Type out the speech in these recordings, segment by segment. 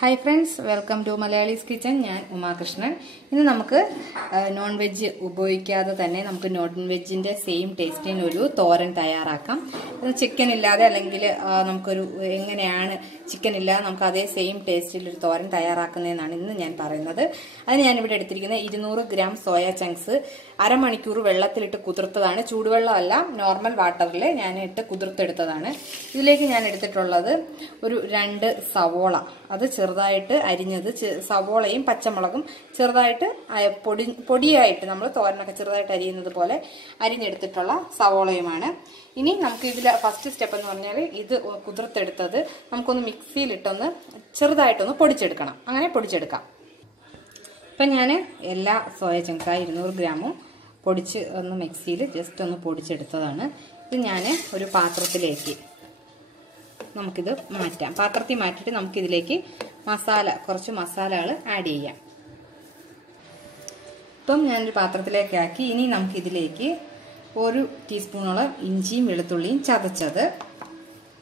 Hi friends, welcome to Malayalees kitchen. ഞാൻ ഉമാകൃഷ്ണൻ. ഇന്ന് നമുക്ക് നോൺ വെജ് ഉപയോഗിക്കാതെ തന്നെ നമുക്ക് നോൺ വെജിന്റെ സെയിം ടേസ്റ്റിന് ഒരു തോരൻ തയ്യാറാക്കാം. ചിക്കൻ ഇല്ലാതെ അല്ലെങ്കിൽ നമുക്കൊരു എങ്ങനെയാണ് ചിക്കൻ ഇല്ലാതെ നമുക്ക് അതേ സെയിം ടേസ്റ്റിൽ ഒരു തോരൻ തയ്യാറാക്കുന്നതെന്നാണ് ഇന്ന് ഞാൻ പറയുന്നത്. അതിന് ഞാനിവിടെ എടുത്തിരിക്കുന്നത് 200 ഗ്രാം സോയ ചങ്ക്സ് അരമണിക്കൂർ വെള്ളത്തിലിട്ട് കുതിർത്തതാണ്. ചൂടുവെള്ളമല്ല, നോർമൽ വാട്ടറിൽ ഞാൻ ഇട്ട് കുതിർത്തെടുത്തതാണ്. ഇതിലേക്ക് ഞാൻ എടുത്തിട്ടുള്ളത് ഒരു 2 സവോള, അത് ചെറുതായിട്ട് അരിഞ്ഞത്, സവോളയും പച്ചമുളകും ചെറുതായിട്ട് പൊടിയായിട്ട് നമ്മൾ തോരനൊക്കെ ചെറുതായിട്ട് അരിയുന്നത് പോലെ അരിഞ്ഞെടുത്തിട്ടുള്ള സവോളയുമാണ്. ഇനി നമുക്ക് ഇതിൽ ഫസ്റ്റ് സ്റ്റെപ്പ് എന്ന് പറഞ്ഞാൽ ഇത് കുതിർത്തെടുത്തത് നമുക്കൊന്ന് മിക്സിയിലിട്ടൊന്ന് ചെറുതായിട്ടൊന്ന് പൊടിച്ചെടുക്കണം. അങ്ങനെ പൊടിച്ചെടുക്കാം. ഇപ്പം ഞാൻ എല്ലാ സോയ ചങ്കായ 200 ഗ്രാമും പൊടിച്ച് ഒന്ന് മിക്സിയിൽ ജസ്റ്റ് ഒന്ന് പൊടിച്ചെടുത്തതാണ്. ഇത് ഞാൻ ഒരു പാത്രത്തിലേക്ക് നമുക്കിത് മാറ്റാം. പാത്രത്തിൽ മാറ്റിയിട്ട് നമുക്കിതിലേക്ക് കുറച്ച് മസാലകൾ ആഡ് ചെയ്യാം. ഇപ്പം ഞാനൊരു പാത്രത്തിലേക്ക് ആക്കി. ഇനി നമുക്കിതിലേക്ക് 1 ടീസ്പൂണോളം ഇഞ്ചിയും വെളുത്തുള്ളിയും ചതച്ചത്,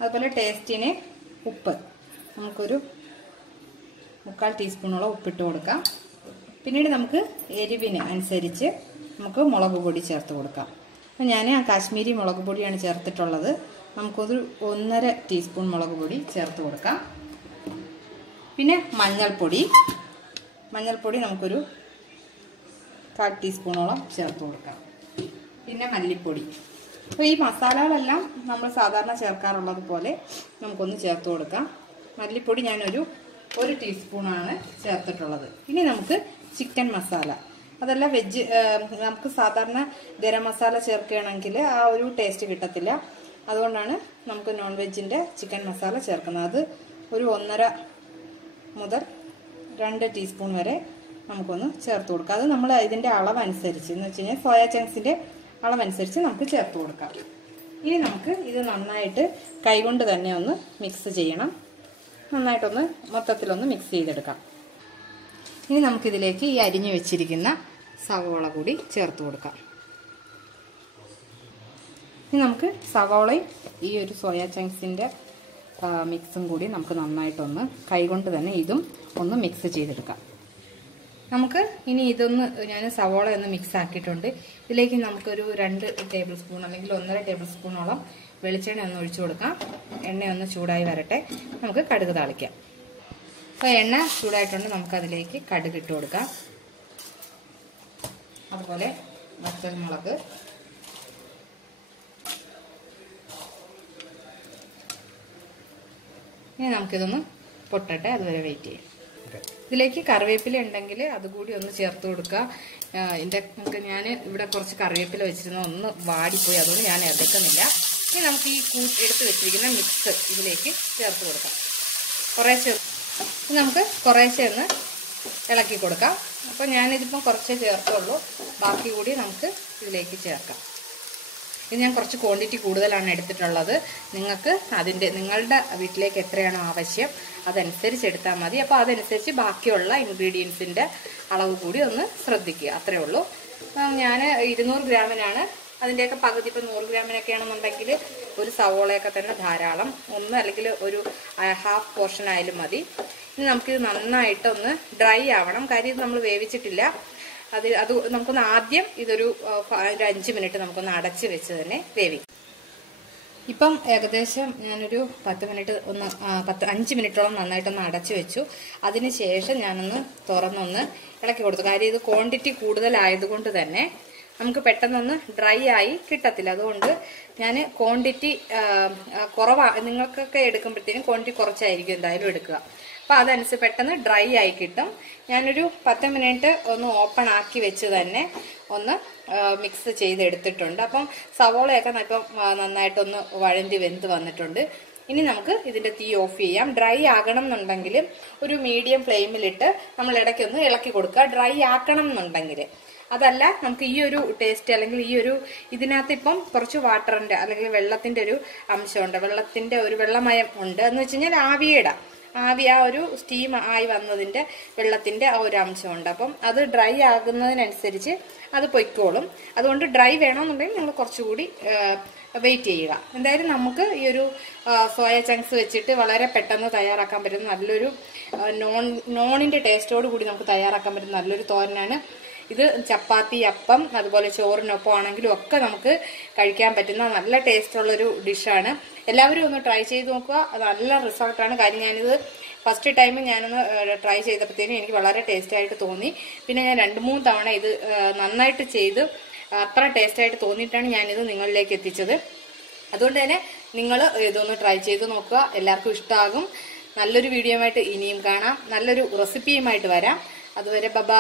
അതുപോലെ ടേസ്റ്റിന് ഉപ്പ് നമുക്കൊരു 3/4 ടീസ്പൂണോളം ഉപ്പിട്ട് കൊടുക്കാം. പിന്നീട് നമുക്ക് എരിവിന് അനുസരിച്ച് നമുക്ക് മുളക് പൊടി ചേർത്ത് കൊടുക്കാം. അപ്പം ഞാൻ കാശ്മീരി മുളക് പൊടിയാണ് ചേർത്തിട്ടുള്ളത്. നമുക്കൊരു 1.5 ടീസ്പൂൺ മുളക് പൊടി ചേർത്ത് കൊടുക്കാം. പിന്നെ മഞ്ഞൾപ്പൊടി നമുക്കൊരു 1/4 ടീസ്പൂണോളം ചേർത്ത് കൊടുക്കാം. പിന്നെ മല്ലിപ്പൊടി. അപ്പോൾ ഈ മസാലകളെല്ലാം നമ്മൾ സാധാരണ ചേർക്കാറുള്ളത് പോലെ നമുക്കൊന്ന് ചേർത്ത് കൊടുക്കാം. മല്ലിപ്പൊടി ഞാനൊരു 1 ടീസ്പൂണാണ് ചേർത്തിട്ടുള്ളത്. ഇനി നമുക്ക് ചിക്കൻ മസാല, അതല്ല വെജ്, നമുക്ക് സാധാരണ ഗരം മസാല ചേർക്കുകയാണെങ്കിൽ ആ ഒരു ടേസ്റ്റ് കിട്ടത്തില്ല. അതുകൊണ്ടാണ് നമുക്ക് നോൺ വെജിൻ്റെ ചിക്കൻ മസാല ചേർക്കുന്നത്. അത് ഒരു 1.5 മുതൽ 2 ടീസ്പൂൺ വരെ നമുക്കൊന്ന് ചേർത്ത് കൊടുക്കാം. അത് നമ്മൾ ഇതിൻ്റെ അളവനുസരിച്ച്, എന്ന് വെച്ച് കഴിഞ്ഞാൽ സോയ ചങ്ക്സിൻ്റെ അളവനുസരിച്ച് നമുക്ക് ചേർത്ത് കൊടുക്കാം. ഇനി നമുക്ക് ഇത് നന്നായിട്ട് കൈകൊണ്ട് തന്നെ ഒന്ന് മിക്സ് ചെയ്യണം. നന്നായിട്ടൊന്ന് മൊത്തത്തിലൊന്ന് മിക്സ് ചെയ്തെടുക്കാം. ഇനി നമുക്കിതിലേക്ക് ഈ അരിഞ്ഞു വെച്ചിരിക്കുന്ന സവോള കൂടി ചേർത്ത് കൊടുക്കാം. ഇനി നമുക്ക് സവോളയും ഈ ഒരു സോയ ചങ്ക്സിൻ്റെ മിക്സും കൂടി നമുക്ക് നന്നായിട്ടൊന്ന് കൈകൊണ്ട് തന്നെ ഇതും ഒന്ന് മിക്സ് ചെയ്തെടുക്കാം. നമുക്ക് ഇനി ഇതൊന്ന്, ഞാൻ സവോള ഒന്ന് മിക്സ് ആക്കിയിട്ടുണ്ട്. ഇതിലേക്ക് നമുക്കൊരു 2 ടേബിൾ സ്പൂൺ അല്ലെങ്കിൽ 1.5 ടേബിൾ സ്പൂണോളം വെളിച്ചെണ്ണ ഒന്ന് ഒഴിച്ചു കൊടുക്കാം. എണ്ണ ഒന്ന് ചൂടായി വരട്ടെ, നമുക്ക് കടുക് താളിക്കാം. അപ്പോൾ എണ്ണ ചൂടായിട്ടുണ്ട്, നമുക്കതിലേക്ക് കടുക് ഇട്ട് കൊടുക്കാം. അതുപോലെ വറ്റൽമുളക്, ഇനി നമുക്കിതൊന്ന് പൊട്ടട്ടെ, അതുവരെ വെയിറ്റ് ചെയ്യും. ഇതിലേക്ക് കറിവേപ്പില ഉണ്ടെങ്കിൽ അതുകൂടി ഒന്ന് ചേർത്ത് കൊടുക്കുക. ഞാൻ ഇവിടെ കുറച്ച് കറിവേപ്പില വെച്ചിരുന്ന ഒന്ന് വാടിപ്പോയി, അതുകൊണ്ട് ഞാൻ എടുക്കുന്നില്ല. ഇനി നമുക്ക് ഈ എടുത്ത് വെച്ചിരിക്കുന്ന മിക്സ് ഇതിലേക്ക് ചേർത്ത് കൊടുക്കാം. നമുക്ക് കുറേശ്ശെ ഒന്ന് ഇളക്കി കൊടുക്കാം. അപ്പോൾ ഞാനിതിപ്പം കുറച്ചേ ചേർത്തുള്ളൂ, ബാക്കി കൂടി നമുക്ക് ഇതിലേക്ക് ചേർക്കാം. ഇത് ഞാൻ കുറച്ച് ക്വാണ്ടിറ്റി കൂടുതലാണ് എടുത്തിട്ടുള്ളത്. നിങ്ങളുടെ വീട്ടിലേക്ക് എത്രയാണോ ആവശ്യം അതനുസരിച്ച് എടുത്താൽ മതി. അപ്പോൾ അതനുസരിച്ച് ബാക്കിയുള്ള ഇൻഗ്രീഡിയൻസിൻ്റെ അളവ് കൂടി ഒന്ന് ശ്രദ്ധിക്കുക, അത്രയേ ഉള്ളൂ. ഞാൻ 200 ഗ്രാമിനാണ്, അതിൻ്റെയൊക്കെ പകുതി. ഇപ്പോൾ 100 ഗ്രാമിനൊക്കെ ആണെന്നുണ്ടെങ്കിൽ ഒരു സവോളയൊക്കെ തന്നെ ധാരാളം, ഒന്ന് അല്ലെങ്കിൽ ഒരു ഹാഫ് പോർഷൻ ആയാലും മതി. ഇനി നമുക്കിത് നന്നായിട്ടൊന്ന് ഡ്രൈ ആവണം. കാര്യം ഇത് നമ്മൾ വേവിച്ചിട്ടില്ല. അത് നമുക്കൊന്ന് ആദ്യം ഇതൊരു 5 മിനിറ്റ് നമുക്കൊന്ന് അടച്ച് വെച്ച് തന്നെ വേവിക്കും. ഇപ്പം ഏകദേശം ഞാനൊരു 5 മിനിറ്റോളം നന്നായിട്ടൊന്ന് അടച്ചു വെച്ചു. അതിന് ശേഷം ഞാനൊന്ന് തുറന്നൊന്ന് ഇളക്കി കൊടുത്തു. കാര്യം ഇത് ക്വാണ്ടിറ്റി കൂടുതലായതുകൊണ്ട് തന്നെ നമുക്ക് പെട്ടെന്നൊന്ന് ഡ്രൈ ആയി കിട്ടത്തില്ല. അതുകൊണ്ട് ഞാൻ ക്വാണ്ടിറ്റി നിങ്ങൾക്കൊക്കെ എടുക്കുമ്പോഴത്തേനും ക്വാണ്ടിറ്റി കുറച്ചായിരിക്കും എന്തായാലും എടുക്കുക. അപ്പോൾ അതനുസരിച്ച് പെട്ടെന്ന് ഡ്രൈ ആയി കിട്ടും. ഞാനൊരു 10 മിനിറ്റ് ഒന്ന് ഓപ്പൺ ആക്കി വെച്ച് തന്നെ ഒന്ന് മിക്സ് ചെയ്തെടുത്തിട്ടുണ്ട്. അപ്പം സവോളയൊക്കെ ഇപ്പം നന്നായിട്ടൊന്ന് വഴണ്ടി വെന്ത് വന്നിട്ടുണ്ട്. ഇനി നമുക്ക് ഇതിൻ്റെ തീ ഓഫ് ചെയ്യാം. ഡ്രൈ ആകണം എന്നുണ്ടെങ്കിൽ ഒരു മീഡിയം ഫ്ലെയിമിലിട്ട് നമ്മൾ ഇടയ്ക്കൊന്ന് ഇളക്കി കൊടുക്കുക, ഡ്രൈ ആക്കണം എന്നുണ്ടെങ്കിൽ. അതല്ല, നമുക്ക് ഈ ഒരു ടേസ്റ്റ് അല്ലെങ്കിൽ ഈ ഒരു ഇതിനകത്ത് ഇപ്പം കുറച്ച് വാട്ടറിൻ്റെ അല്ലെങ്കിൽ വെള്ളത്തിൻ്റെ ഒരു അംശമുണ്ട്, വെള്ളത്തിൻ്റെ ഒരു വെള്ളമയം ഉണ്ട്. എന്ന് വെച്ച് കഴിഞ്ഞാൽ ആവി ആ ഒരു സ്റ്റീം ആയി വന്നതിൻ്റെ വെള്ളത്തിൻ്റെ ആ ഒരു അംശമുണ്ട്. അപ്പം അത് ഡ്രൈ ആകുന്നതിനനുസരിച്ച് അത് പൊയ്ക്കോളും. അതുകൊണ്ട് ഡ്രൈ വേണമെന്നുണ്ടെങ്കിൽ നിങ്ങൾ കുറച്ചുകൂടി വെയിറ്റ് ചെയ്യുക. എന്തായാലും നമുക്ക് ഈ ഒരു സോയ ചങ്ക്സ് വെച്ചിട്ട് വളരെ പെട്ടെന്ന് തയ്യാറാക്കാൻ പറ്റുന്ന നല്ലൊരു നോണിന്റെ ടേസ്റ്റോട് കൂടി നമുക്ക് തയ്യാറാക്കാൻ പറ്റുന്ന നല്ലൊരു തോരനാണ് ഇത്. ചപ്പാത്തി, അപ്പം, അതുപോലെ ചോറിനൊപ്പം ആണെങ്കിലും ഒക്കെ നമുക്ക് കഴിക്കാൻ പറ്റുന്ന നല്ല ടേസ്റ്റുള്ളൊരു ഡിഷാണ്. എല്ലാവരും ഒന്ന് ട്രൈ ചെയ്ത് നോക്കുക. അത് നല്ല റിസൾട്ടാണ്. കാര്യം ഞാനിത് ഫസ്റ്റ് ടൈം ഞാനൊന്ന് ട്രൈ ചെയ്തപ്പോഴത്തേനും എനിക്ക് വളരെ ടേസ്റ്റായിട്ട് തോന്നി. പിന്നെ ഞാൻ 2-3 തവണ ഇത് നന്നായിട്ട് ചെയ്ത് അത്ര ടേസ്റ്റായിട്ട് തോന്നിയിട്ടാണ് ഞാനിത് നിങ്ങളിലേക്ക് എത്തിച്ചത്. അതുകൊണ്ട് തന്നെ നിങ്ങൾ ഇതൊന്ന് ട്രൈ ചെയ്ത് നോക്കുക. എല്ലാവർക്കും ഇഷ്ടമാകും. നല്ലൊരു വീഡിയോ ആയിട്ട് ഇനിയും കാണാം. നല്ലൊരു റെസിപ്പിയുമായിട്ട് വരാം. അതുവരെ ബൈ.